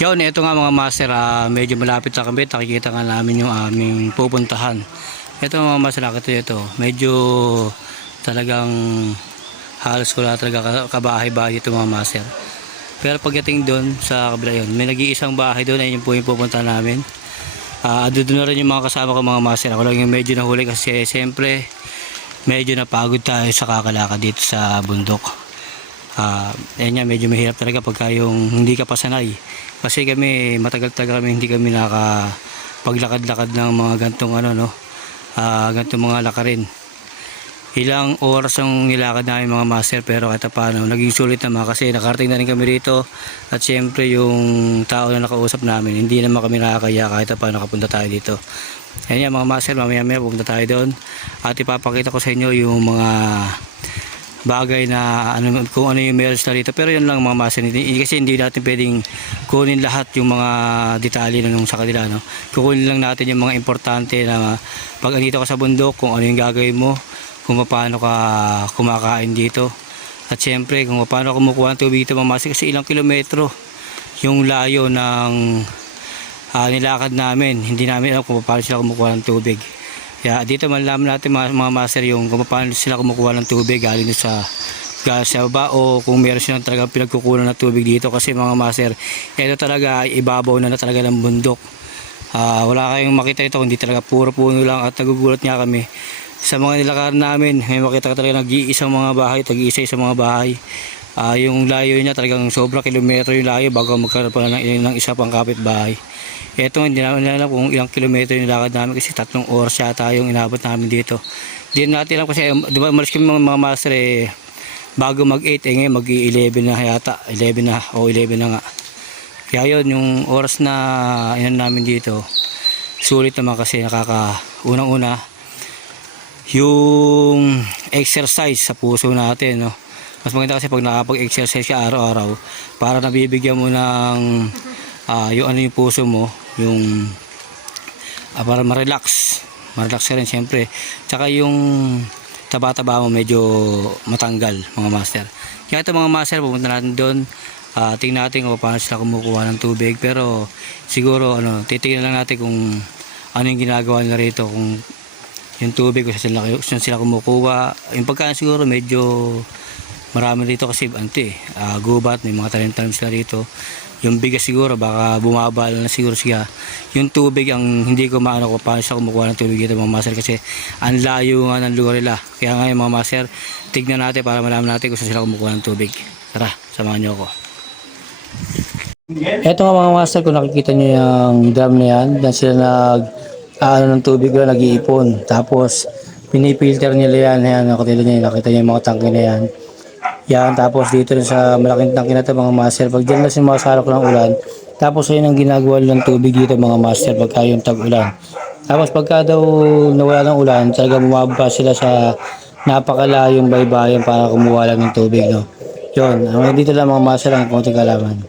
Yun, ito nga mga master, medyo malapit na kami. Nakikita nga namin yung aming pupuntahan. Ito mga master, nakita ito. Medyo talagang halos wala talaga kabahay-bahay ito mga master. Pero pagdating doon sa kabila yun, may nag-iisang bahay doon. Ayun po yung pupuntahan namin. Doon na rin yung mga kasama ko mga master. Ako lang yung medyo nahuli kasi siyempre medyo napagod tayo sa kakalakad dito sa bundok. Yan nga, medyo mahirap talaga pagka yung hindi ka pasanay. Kasi kami matagal talaga kami hindi kami paglakad-lakad ng mga gantong gantong mga lakarin. Ilang oras ang nilakad namin mga master, pero kahit paano naging sulit naman kasi nakarating na rin kami rito. At syempre yung tao na nakausap namin, hindi naman kami nakakaya kahit paano nakapunta tayo dito. Yan mga master, mamaya pupunta tayo doon at ipapakita ko sa inyo yung mga bagay na kung ano yung meron na dito. Pero yun lang mga master, kasi hindi natin pwedeng kunin lahat yung mga detalye na nung sa kanila, no? Kukunin lang natin yung mga importante na pag andito ka sa bundok, kung ano yung gagawin mo, kung paano ka kumakain dito, at syempre kung paano kumukuha ng tubig dito mga master, kasi ilang kilometro yung layo ng nilakad namin. Hindi namin alam kung paano sila kumukuha ng tubig. Kaya dito malaman natin mga master yung kung paano sila kumukuha ng tubig galing sa baba, o kung meron silang talaga pinagkukunan ng tubig dito. Kasi mga master, ito talaga ibabaw na talaga ng bundok. Wala kayong makita ito, hindi talaga puro puno lang. At nagugulat nga kami sa mga nilakaran namin, may makita ka talaga nag-iisang mga bahay, tag-iisa mga bahay. Yung layo niya talagang sobra kilometro yung layo bago magkaroon pa ng isa pang kapitbahay. Ito hindi namin alam kung ilang kilometro yung lakad namin kasi 3 oras yata yung inabot namin dito. Hindi natin alam kasi diba, umalis kami mga master bago mag-8, ngayon mag-11 na yata, 11 na o 11 na nga. Kaya yun, yung oras na inan namin dito, sulit naman kasi unang-una yung exercise sa puso natin, no? Mas maganda kasi pag nakapag-exercise ka araw-araw, para nabibigyan mo ng yung puso mo, yung para ma-relax ka rin syempre. Tsaka yung taba-taba mo medyo matanggal mga master. Kaya ito mga master, pupunta natin doon. Tingnan natin kung paano sila kumukuha ng tubig. Pero siguro titingnan lang natin kung ano yung ginagawa nila rito, kung yung tubig kung saan sila kumukuha. Yung pagkain siguro medyo marami rito kasi gubat, may mga tanim-tanim sila rito. Yung bigas siguro baka bumabal na siguro siya. Yung tubig ang hindi ko maano kung paano siya kumukuha ng tubig dito mga master, kasi ang layo nga ng lugar nila. Kaya ngayon mga master, tignan natin para malaman natin kung saan sila kumukuha ng tubig. Tara, samahan niyo ako. Eto nga mga master, kung nakikita niyo yung dam na yan, dyan sila ng tubig na nag-iipon. Tapos pinipilter nila yan, nakita niyo yung mga tangke na yan. Yan, tapos dito rin sa malaking tangke na ito mga master, pag dyan na sumasalok ng ulan, tapos ayun ang ginagawa ng tubig dito mga master pagka yung tag-ulan. Tapos pagka daw nawala ng ulan, talaga bumaba sila sa napakalayong baybayin para kumuha lang ng tubig, no? Yun, dito lang mga master ang konting kalaman.